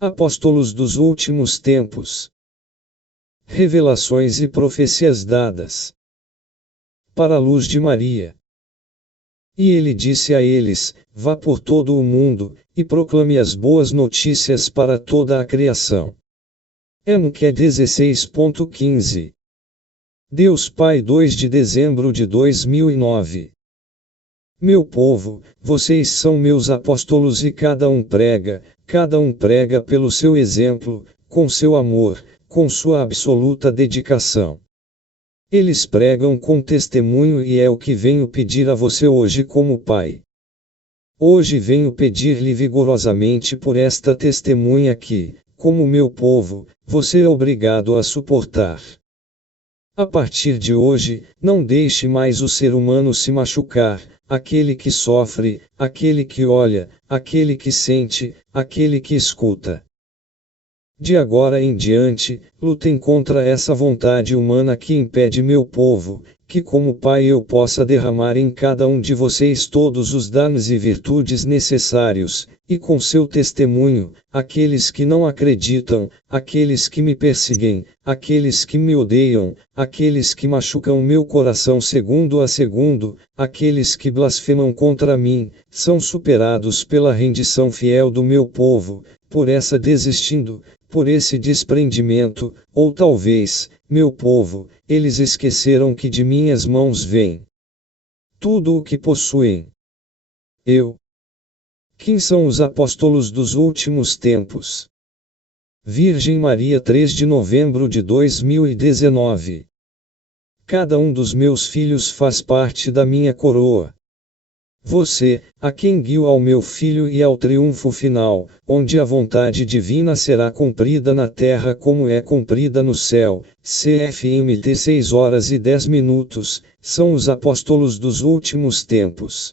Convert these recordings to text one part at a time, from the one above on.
Apóstolos dos últimos tempos. Revelações e profecias dadas para a luz de Maria. E ele disse a eles: Vá por todo o mundo, e proclame as boas notícias para toda a criação. Enoque 16.15. Deus Pai, 2 de dezembro de 2009. Meu povo, vocês são meus apóstolos e cada um prega pelo seu exemplo, com seu amor, com sua absoluta dedicação. Eles pregam com testemunho e é o que venho pedir a você hoje como pai. Hoje venho pedir-lhe vigorosamente por esta testemunha que, como meu povo, você é obrigado a suportar. A partir de hoje, não deixe mais o ser humano se machucar, aquele que sofre, aquele que olha, aquele que sente, aquele que escuta. De agora em diante, lutem contra essa vontade humana que impede meu povo, que como Pai eu possa derramar em cada um de vocês todos os dons e virtudes necessários, e com seu testemunho, aqueles que não acreditam, aqueles que me perseguem, aqueles que me odeiam, aqueles que machucam meu coração segundo a segundo, aqueles que blasfemam contra mim, são superados pela rendição fiel do meu povo, por essa desistindo, por esse desprendimento, ou talvez, meu povo, eles esqueceram que de minhas mãos vem tudo o que possuem. Quem são os apóstolos dos últimos tempos? Virgem Maria, 3 de novembro de 2019. Cada um dos meus filhos faz parte da minha coroa. Você, a quem guio ao meu filho e ao triunfo final, onde a vontade divina será cumprida na terra como é cumprida no céu, CFMT 6 horas e 10 minutos, são os apóstolos dos últimos tempos.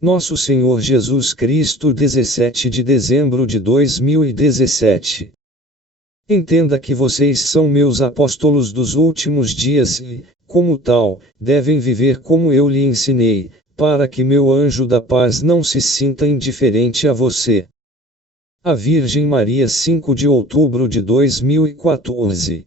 Nosso Senhor Jesus Cristo, 17 de dezembro de 2017. Entenda que vocês são meus apóstolos dos últimos dias e, como tal, devem viver como eu lhe ensinei, para que meu anjo da paz não se sinta indiferente a você. A Virgem Maria, 5 de outubro de 2014.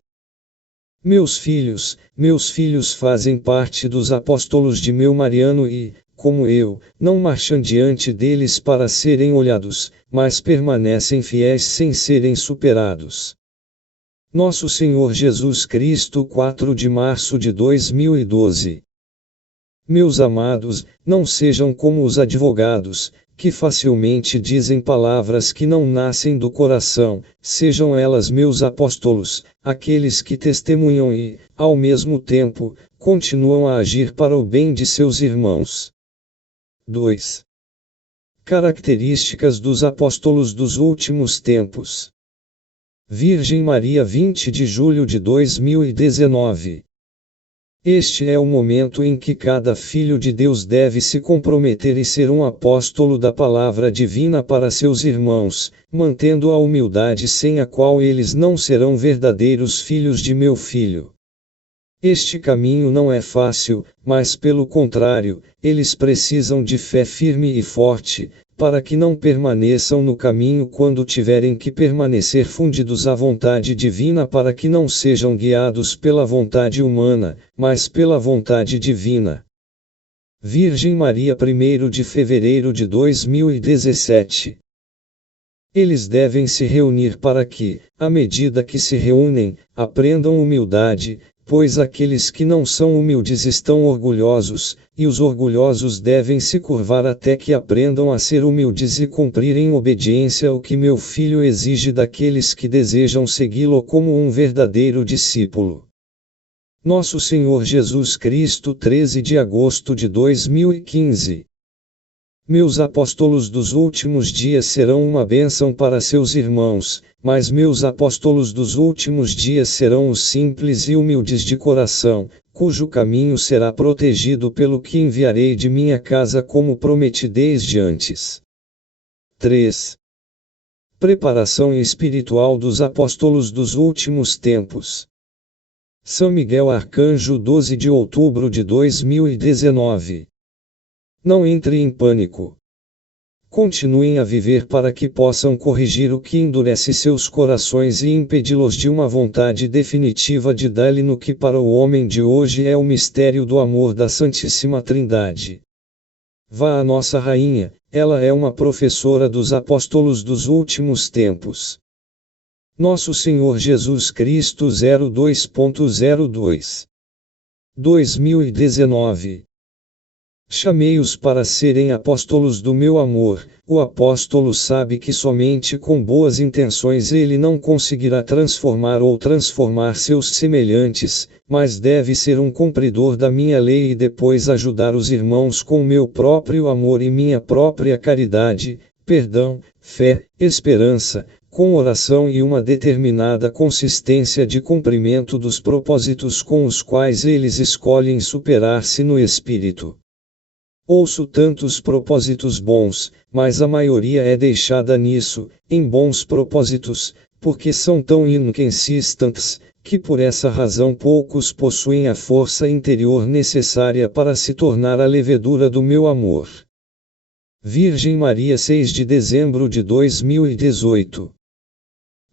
Meus filhos fazem parte dos apóstolos de meu Mariano e, como eu, não marcham diante deles para serem olhados, mas permanecem fiéis sem serem superados. Nosso Senhor Jesus Cristo, 4 de março de 2012. Meus amados, não sejam como os advogados, que facilmente dizem palavras que não nascem do coração, sejam elas meus apóstolos, aqueles que testemunham e, ao mesmo tempo, continuam a agir para o bem de seus irmãos. 2. Características dos apóstolos dos últimos tempos. Virgem Maria, 20 de julho de 2019. Este é o momento em que cada filho de Deus deve se comprometer e ser um apóstolo da palavra divina para seus irmãos, mantendo a humildade sem a qual eles não serão verdadeiros filhos de meu filho. Este caminho não é fácil, mas pelo contrário, eles precisam de fé firme e forte, para que não permaneçam no caminho quando tiverem que permanecer fundidos à vontade divina, para que não sejam guiados pela vontade humana, mas pela vontade divina. Virgem Maria, 1º de fevereiro de 2017. Eles devem se reunir para que, à medida que se reúnem, aprendam humildade, pois aqueles que não são humildes estão orgulhosos, e os orgulhosos devem se curvar até que aprendam a ser humildes e cumprir em obediência o que meu filho exige daqueles que desejam segui-lo como um verdadeiro discípulo. Nosso Senhor Jesus Cristo, 13 de agosto de 2015. Meus apóstolos dos últimos dias serão uma bênção para seus irmãos, mas meus apóstolos dos últimos dias serão os simples e humildes de coração, cujo caminho será protegido pelo que enviarei de minha casa como prometi desde antes. 3. Preparação espiritual dos apóstolos dos últimos tempos. São Miguel Arcanjo, 12 de outubro de 2019. Não entre em pânico. Continuem a viver para que possam corrigir o que endurece seus corações e impedi-los de uma vontade definitiva de dar-lhe no que para o homem de hoje é o mistério do amor da Santíssima Trindade. Vá a nossa Rainha, ela é uma professora dos apóstolos dos últimos tempos. Nosso Senhor Jesus Cristo 02.02 2019. Chamei-os para serem apóstolos do meu amor. O apóstolo sabe que somente com boas intenções ele não conseguirá transformar seus semelhantes, mas deve ser um cumpridor da minha lei e depois ajudar os irmãos com meu próprio amor e minha própria caridade, perdão, fé, esperança, com oração e uma determinada consistência de cumprimento dos propósitos com os quais eles escolhem superar-se no espírito. Ouço tantos propósitos bons, mas a maioria é deixada nisso, em bons propósitos, porque são tão inconsistentes, que por essa razão poucos possuem a força interior necessária para se tornar a levedura do meu amor. Virgem Maria 6 de dezembro de 2018.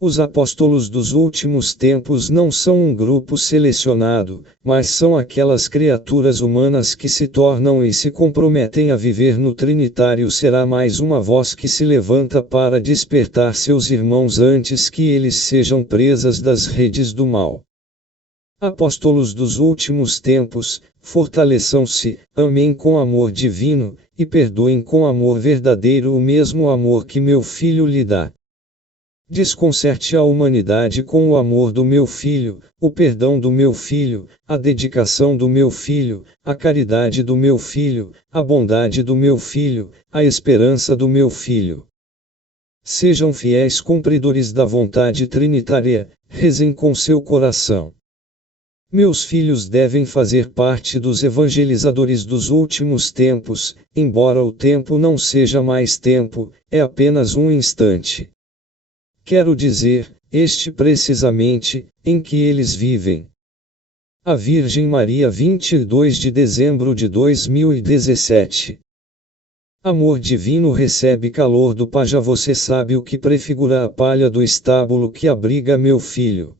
Os apóstolos dos últimos tempos não são um grupo selecionado, mas são aquelas criaturas humanas que se tornam e se comprometem a viver no Trinitário. Será mais uma voz que se levanta para despertar seus irmãos antes que eles sejam presas das redes do mal. Apóstolos dos últimos tempos, fortaleçam-se, amem com amor divino, e perdoem com amor verdadeiro o mesmo amor que meu Filho lhe dá. Desconcerte a humanidade com o amor do meu Filho, o perdão do meu Filho, a dedicação do meu Filho, a caridade do meu Filho, a bondade do meu Filho, a esperança do meu Filho. Sejam fiéis cumpridores da vontade trinitária, rezem com seu coração. Meus filhos devem fazer parte dos evangelizadores dos últimos tempos, embora o tempo não seja mais tempo, é apenas um instante. Quero dizer, este precisamente, em que eles vivem. A Virgem Maria 22 de dezembro de 2017. Amor divino recebe calor do Pai. Já você sabe o que prefigura a palha do estábulo que abriga meu filho.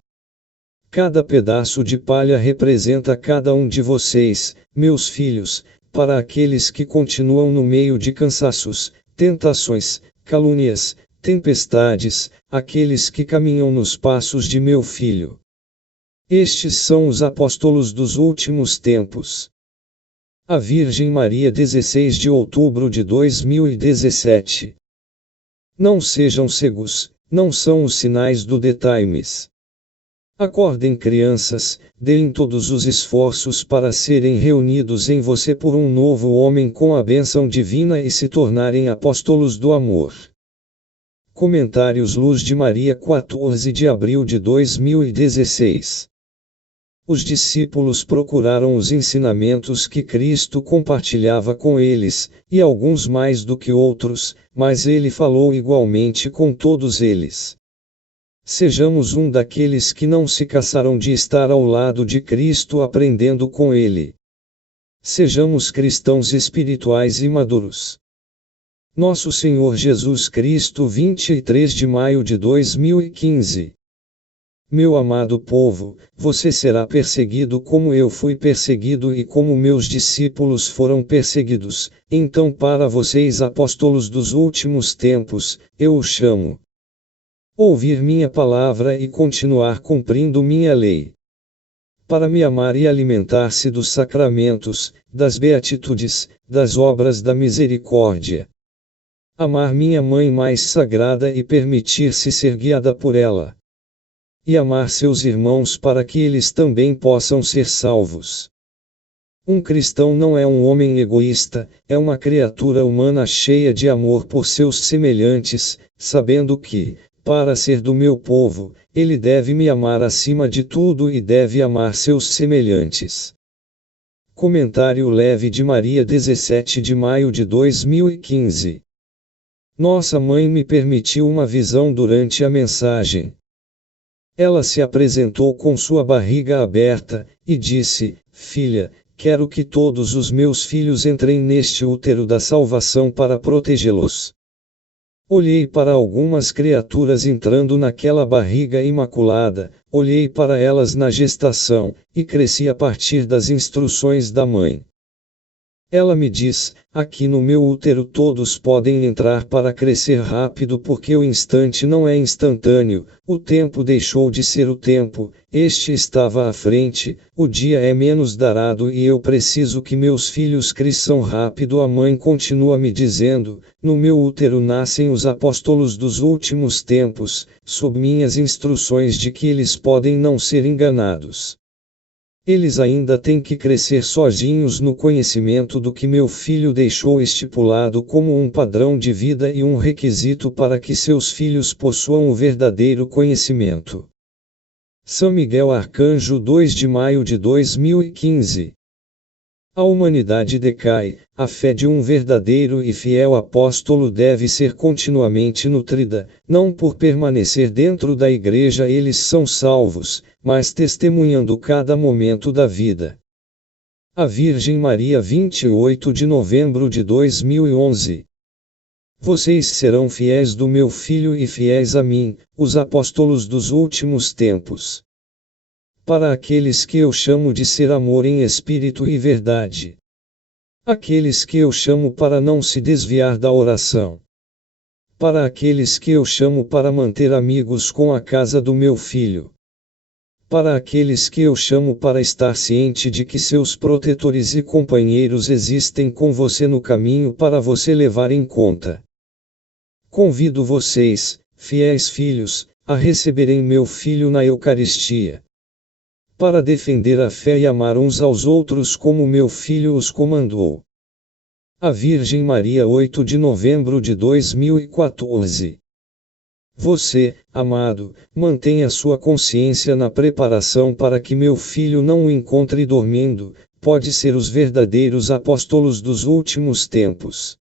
Cada pedaço de palha representa cada um de vocês, meus filhos, para aqueles que continuam no meio de cansaços, tentações, calúnias, tempestades, aqueles que caminham nos passos de meu Filho. Estes são os apóstolos dos últimos tempos. A Virgem Maria 16 de outubro de 2017. Não sejam cegos, não são os sinais do The Times. Acordem, crianças, deem todos os esforços para serem reunidos em você por um novo homem com a bênção divina e se tornarem apóstolos do amor. Comentários Luz de Maria 14 de abril de 2016. Os discípulos procuraram os ensinamentos que Cristo compartilhava com eles, e alguns mais do que outros, mas ele falou igualmente com todos eles. Sejamos um daqueles que não se cansaram de estar ao lado de Cristo aprendendo com ele. Sejamos cristãos espirituais e maduros. Nosso Senhor Jesus Cristo 23 de maio de 2015. Meu amado povo, você será perseguido como eu fui perseguido e como meus discípulos foram perseguidos, então para vocês apóstolos dos últimos tempos, eu os chamo. Ouvir minha palavra e continuar cumprindo minha lei. Para me amar e alimentar-se dos sacramentos, das beatitudes, das obras da misericórdia. Amar minha mãe mais sagrada e permitir-se ser guiada por ela. E amar seus irmãos para que eles também possam ser salvos. Um cristão não é um homem egoísta, é uma criatura humana cheia de amor por seus semelhantes, sabendo que, para ser do meu povo, ele deve me amar acima de tudo e deve amar seus semelhantes. Comentário leve de Maria 17 de maio de 2015. Nossa mãe me permitiu uma visão durante a mensagem. Ela se apresentou com sua barriga aberta, e disse: Filha, quero que todos os meus filhos entrem neste útero da salvação para protegê-los. Olhei para algumas criaturas entrando naquela barriga imaculada, olhei para elas na gestação, e cresci a partir das instruções da mãe. Ela me diz: aqui no meu útero todos podem entrar para crescer rápido porque o instante não é instantâneo, o tempo deixou de ser o tempo, este estava à frente, o dia é menos darado e eu preciso que meus filhos cresçam rápido. A mãe continua me dizendo: no meu útero nascem os apóstolos dos últimos tempos, sob minhas instruções de que eles podem não ser enganados. Eles ainda têm que crescer sozinhos no conhecimento do que meu filho deixou estipulado como um padrão de vida e um requisito para que seus filhos possuam o verdadeiro conhecimento. São Miguel Arcanjo, 2 de maio de 2015. A humanidade decai, a fé de um verdadeiro e fiel apóstolo deve ser continuamente nutrida, não por permanecer dentro da igreja eles são salvos, mas testemunhando cada momento da vida. A Virgem Maria, 28 de novembro de 2011. Vocês serão fiéis do meu filho e fiéis a mim, os apóstolos dos últimos tempos. Para aqueles que eu chamo de ser amor em espírito e verdade. Aqueles que eu chamo para não se desviar da oração. Para aqueles que eu chamo para manter amigos com a casa do meu filho. Para aqueles que eu chamo para estar ciente de que seus protetores e companheiros existem com você no caminho para você levar em conta. Convido vocês, fiéis filhos, a receberem meu filho na Eucaristia. Para defender a fé e amar uns aos outros como meu filho os comandou. A Virgem Maria, 8 de novembro de 2014. Você, amado, mantenha sua consciência na preparação para que meu filho não o encontre dormindo, pode ser os verdadeiros apóstolos dos últimos tempos.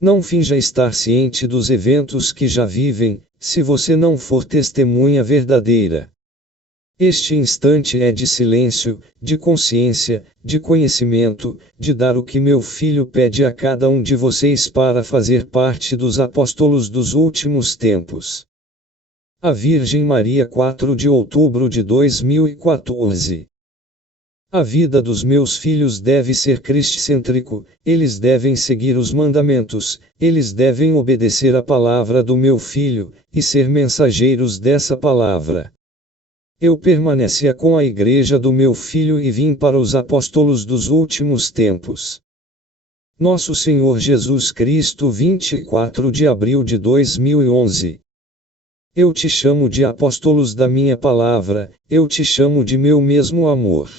Não finja estar ciente dos eventos que já vivem, se você não for testemunha verdadeira. Este instante é de silêncio, de consciência, de conhecimento, de dar o que meu filho pede a cada um de vocês para fazer parte dos apóstolos dos últimos tempos. A Virgem Maria, 4 de outubro de 2014. A vida dos meus filhos deve ser cristocêntrico, eles devem seguir os mandamentos, eles devem obedecer a palavra do meu filho, e ser mensageiros dessa palavra. Eu permanecia com a igreja do meu filho e vim para os apóstolos dos últimos tempos. Nosso Senhor Jesus Cristo, 24 de abril de 2011. Eu te chamo de apóstolos da minha palavra, eu te chamo de meu mesmo amor.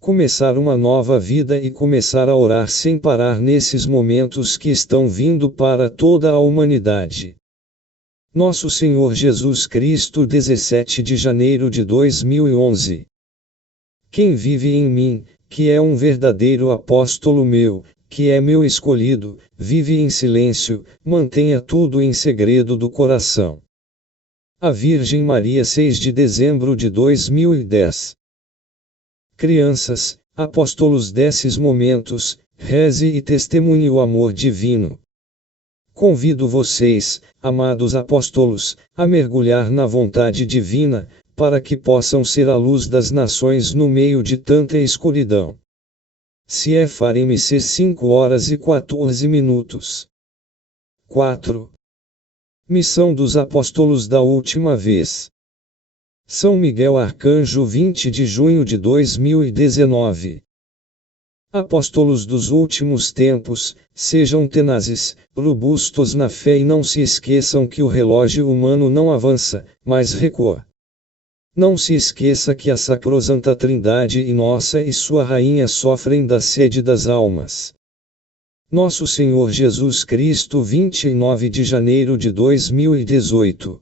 Começar uma nova vida e começar a orar sem parar nesses momentos que estão vindo para toda a humanidade. Nosso Senhor Jesus Cristo, 17 de janeiro de 2011. Quem vive em mim, que é um verdadeiro apóstolo meu, que é meu escolhido, vive em silêncio, mantenha tudo em segredo do coração. A Virgem Maria, 6 de dezembro de 2010. Crianças, apóstolos desses momentos, reze e testemunhe o amor divino. Convido vocês, amados apóstolos, a mergulhar na vontade divina, para que possam ser a luz das nações no meio de tanta escuridão. CFRMC 5h14. 4. Missão dos Apóstolos da Última Vez. São Miguel Arcanjo, 20 de junho de 2019. Apóstolos dos últimos tempos, sejam tenazes, robustos na fé e não se esqueçam que o relógio humano não avança, mas recua. Não se esqueça que a Sacrosanta Trindade e Nossa e Sua Rainha sofrem da sede das almas. Nosso Senhor Jesus Cristo, 29 de janeiro de 2018.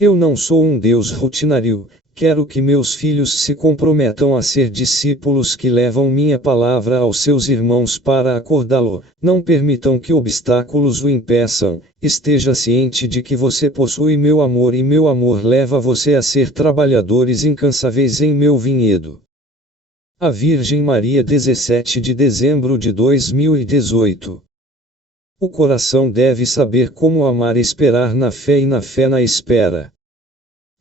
Eu não sou um Deus rutinário, quero que meus filhos se comprometam a ser discípulos que levam minha palavra aos seus irmãos para acordá-lo. Não permitam que obstáculos o impeçam. Esteja ciente de que você possui meu amor e meu amor leva você a ser trabalhadores incansáveis em meu vinhedo. A Virgem Maria, 17 de dezembro de 2018. O coração deve saber como amar e esperar na fé e na fé na espera.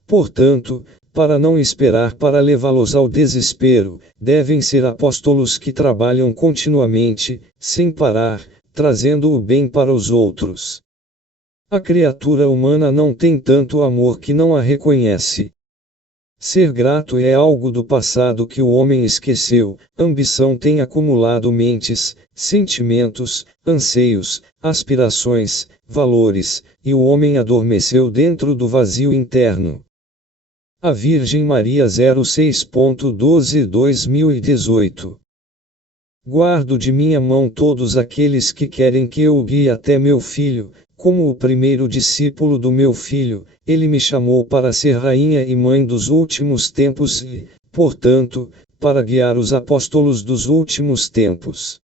Portanto, para não esperar para levá-los ao desespero, devem ser apóstolos que trabalham continuamente, sem parar, trazendo o bem para os outros. A criatura humana não tem tanto amor que não a reconhece. Ser grato é algo do passado que o homem esqueceu. Ambição tem acumulado mentes, sentimentos, anseios, aspirações, valores, e o homem adormeceu dentro do vazio interno. A Virgem Maria 06.12/2018. Guardo de minha mão todos aqueles que querem que eu o guie até meu filho. Como o primeiro discípulo do meu filho, ele me chamou para ser rainha e mãe dos últimos tempos e, portanto, para guiar os apóstolos dos últimos tempos.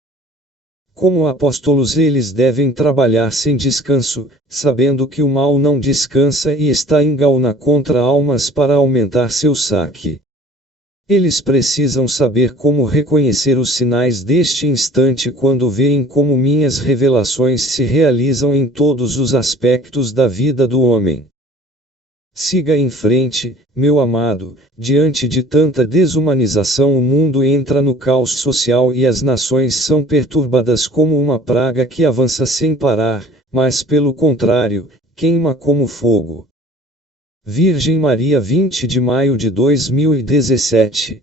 Como apóstolos, eles devem trabalhar sem descanso, sabendo que o mal não descansa e está em gaúna contra almas para aumentar seu saque. Eles precisam saber como reconhecer os sinais deste instante quando veem como minhas revelações se realizam em todos os aspectos da vida do homem. Siga em frente, meu amado. Diante de tanta desumanização, o mundo entra no caos social e as nações são perturbadas como uma praga que avança sem parar, mas pelo contrário, queima como fogo. Virgem Maria, 20 de maio de 2017.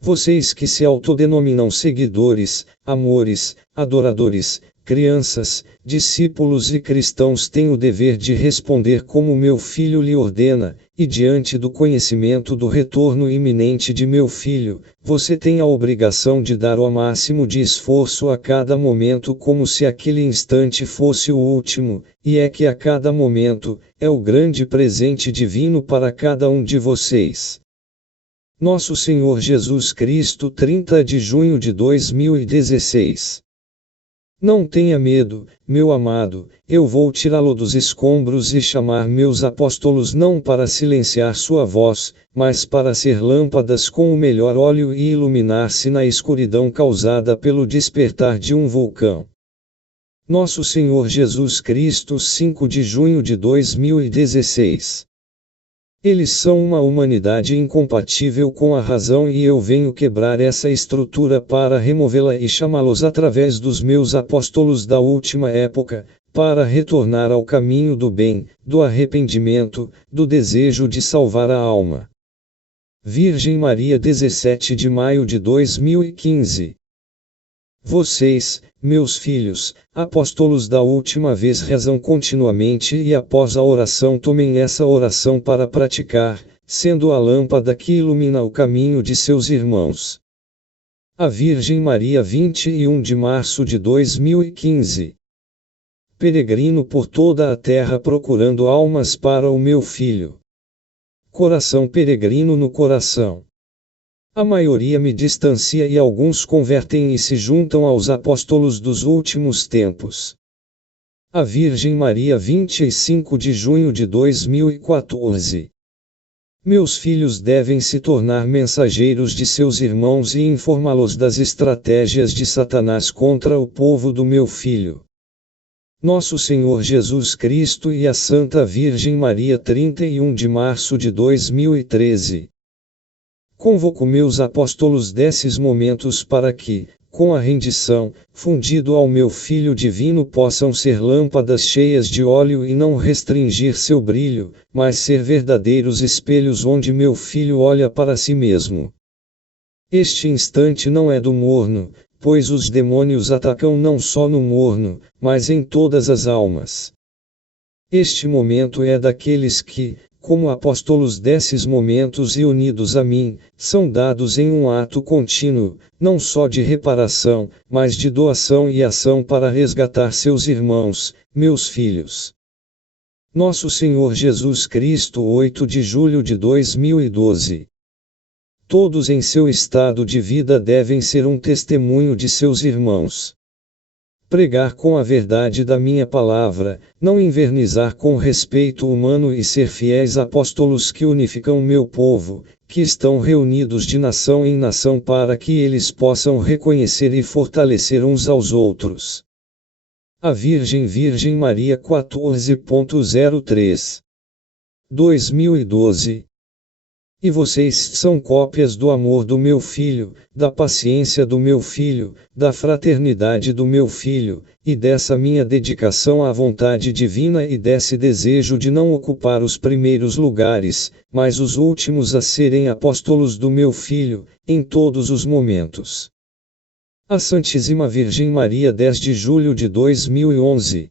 Vocês que se autodenominam seguidores, amores, adoradores, crianças, discípulos e cristãos têm o dever de responder como meu filho lhe ordena, e diante do conhecimento do retorno iminente de meu filho, você tem a obrigação de dar o máximo de esforço a cada momento como se aquele instante fosse o último, e é que a cada momento, é o grande presente divino para cada um de vocês. Nosso Senhor Jesus Cristo, 30 de junho de 2016. Não tenha medo, meu amado, eu vou tirá-lo dos escombros e chamar meus apóstolos não para silenciar sua voz, mas para ser lâmpadas com o melhor óleo e iluminar-se na escuridão causada pelo despertar de um vulcão. Nosso Senhor Jesus Cristo, 5 de junho de 2016. Eles são uma humanidade incompatível com a razão e eu venho quebrar essa estrutura para removê-la e chamá-los através dos meus apóstolos da última época, para retornar ao caminho do bem, do arrependimento, do desejo de salvar a alma. Virgem Maria, 17 de maio de 2015. Vocês, meus filhos, apóstolos da última vez, rezam continuamente e após a oração tomem essa oração para praticar, sendo a lâmpada que ilumina o caminho de seus irmãos. A Virgem Maria, 21 de março de 2015. Peregrino por toda a terra procurando almas para o meu filho. Coração peregrino no coração. A maioria me distancia e alguns convertem e se juntam aos apóstolos dos últimos tempos. A Virgem Maria, 25 de junho de 2014. Meus filhos devem se tornar mensageiros de seus irmãos e informá-los das estratégias de Satanás contra o povo do meu filho. Nosso Senhor Jesus Cristo e a Santa Virgem Maria, 31 de março de 2013. Convoco meus apóstolos desses momentos para que, com a rendição, fundido ao meu Filho Divino, possam ser lâmpadas cheias de óleo e não restringir seu brilho, mas ser verdadeiros espelhos onde meu Filho olha para si mesmo. Este instante não é do morno, pois os demônios atacam não só no morno, mas em todas as almas. Este momento é daqueles que, como apóstolos desses momentos e unidos a mim, são dados em um ato contínuo, não só de reparação, mas de doação e ação para resgatar seus irmãos, meus filhos. Nosso Senhor Jesus Cristo, 8 de julho de 2012. Todos em seu estado de vida devem ser um testemunho de seus irmãos. Pregar com a verdade da minha palavra, não invernizar com respeito humano e ser fiéis apóstolos que unificam meu povo, que estão reunidos de nação em nação para que eles possam reconhecer e fortalecer uns aos outros. A Virgem Maria 14.03. 2012. E vocês são cópias do amor do meu filho, da paciência do meu filho, da fraternidade do meu filho, e dessa minha dedicação à vontade divina e desse desejo de não ocupar os primeiros lugares, mas os últimos a serem apóstolos do meu filho, em todos os momentos. A Santíssima Virgem Maria 10 de julho de 2011.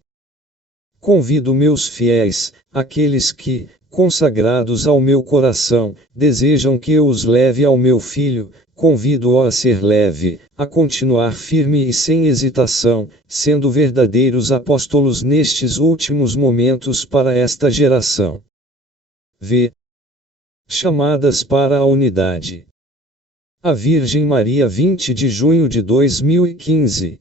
Convido meus fiéis, aqueles que, consagrados ao meu coração, desejam que eu os leve ao meu filho, convido-o a ser leve, a continuar firme e sem hesitação, sendo verdadeiros apóstolos nestes últimos momentos para esta geração. V. Chamadas para a unidade. A Virgem Maria 20 de junho de 2015.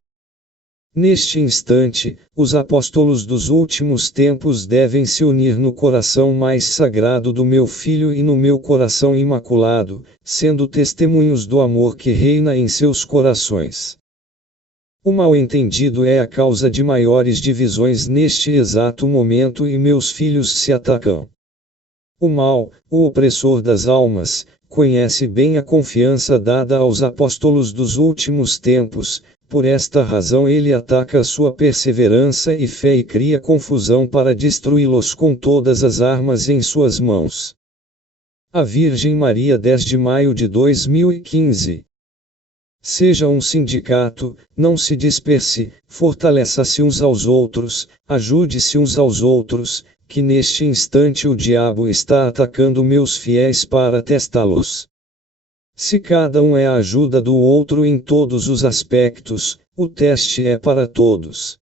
Neste instante, os apóstolos dos últimos tempos devem se unir no coração mais sagrado do meu filho e no meu coração imaculado, sendo testemunhos do amor que reina em seus corações. O mal-entendido é a causa de maiores divisões neste exato momento e meus filhos se atacam. O mal, o opressor das almas, conhece bem a confiança dada aos apóstolos dos últimos tempos. Por esta razão ele ataca sua perseverança e fé e cria confusão para destruí-los com todas as armas em suas mãos. A Virgem Maria 10 de maio de 2015. Seja um sindicato, não se disperse, fortaleça-se uns aos outros, ajude-se uns aos outros, que neste instante o diabo está atacando meus fiéis para testá-los. Se cada um é a ajuda do outro em todos os aspectos, o teste é para todos.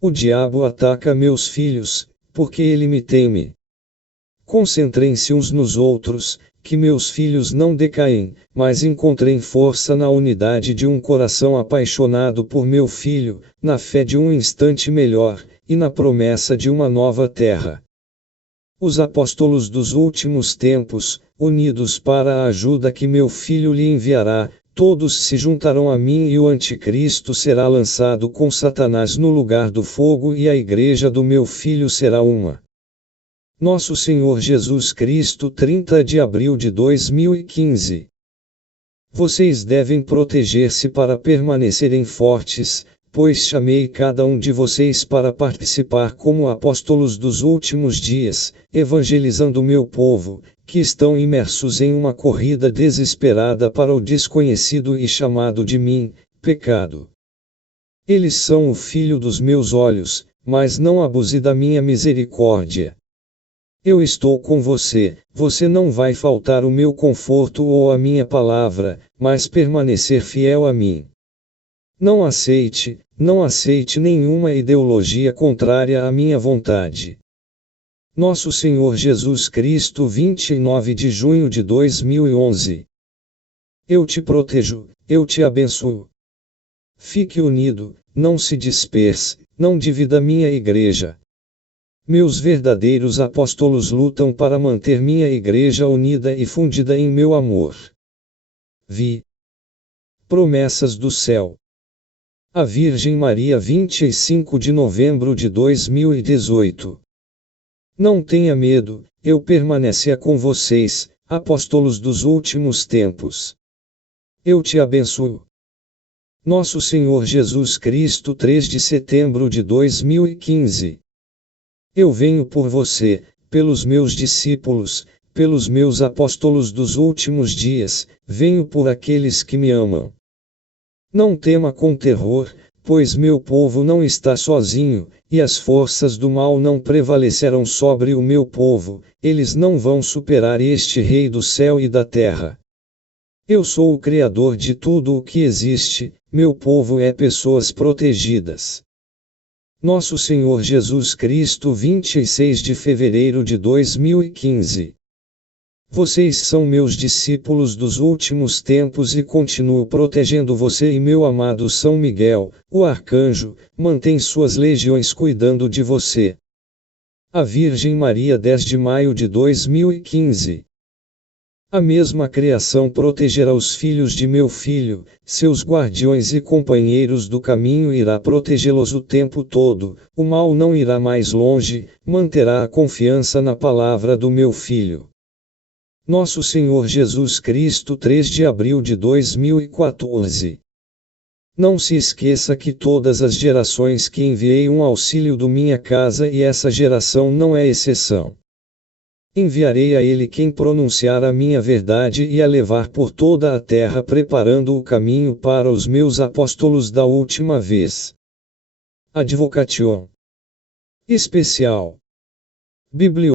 O diabo ataca meus filhos, porque ele me teme. Concentrem-se uns nos outros, que meus filhos não decaem, mas encontrem força na unidade de um coração apaixonado por meu filho, na fé de um instante melhor, e na promessa de uma nova terra. Os apóstolos dos últimos tempos, unidos para a ajuda que meu filho lhe enviará, todos se juntarão a mim e o anticristo será lançado com Satanás no lugar do fogo e a igreja do meu filho será uma. Nosso Senhor Jesus Cristo 30 de abril de 2015. Vocês devem proteger-se para permanecerem fortes, pois chamei cada um de vocês para participar como apóstolos dos últimos dias, evangelizando meu povo, que estão imersos em uma corrida desesperada para o desconhecido e chamado de mim, pecado. Eles são o filho dos meus olhos, mas não abuse da minha misericórdia. Eu estou com você, você não vai faltar o meu conforto ou a minha palavra, mas permanecer fiel a mim. Não aceite nenhuma ideologia contrária à minha vontade. Nosso Senhor Jesus Cristo 29 de junho de 2011. Eu te protejo, eu te abençoo. Fique unido, não se disperse, não divida minha igreja. Meus verdadeiros apóstolos lutam para manter minha igreja unida e fundida em meu amor. Vi. Promessas do céu. A Virgem Maria 25 de novembro de 2018. Não tenha medo, eu permanecerei com vocês, apóstolos dos últimos tempos. Eu te abençoo. Nosso Senhor Jesus Cristo 3 de setembro de 2015. Eu venho por você, pelos meus discípulos, pelos meus apóstolos dos últimos dias, venho por aqueles que me amam. Não tema com terror, pois meu povo não está sozinho, e as forças do mal não prevalecerão sobre o meu povo, eles não vão superar este Rei do céu e da terra. Eu sou o Criador de tudo o que existe, meu povo é pessoas protegidas. Nosso Senhor Jesus Cristo 26 de fevereiro de 2015. Vocês são meus discípulos dos últimos tempos e continuo protegendo você e meu amado São Miguel, o arcanjo, mantém suas legiões cuidando de você. A Virgem Maria 10 de maio de 2015. A mesma criação protegerá os filhos de meu filho, seus guardiões e companheiros do caminho irá protegê-los o tempo todo, o mal não irá mais longe, manterá a confiança na palavra do meu filho. Nosso Senhor Jesus Cristo, 3 de abril de 2014. Não se esqueça que todas as gerações que enviei um auxílio do minha casa e essa geração não é exceção. Enviarei a ele quem pronunciar a minha verdade e a levar por toda a terra preparando o caminho para os meus apóstolos da última vez. Advocation Especial Biblio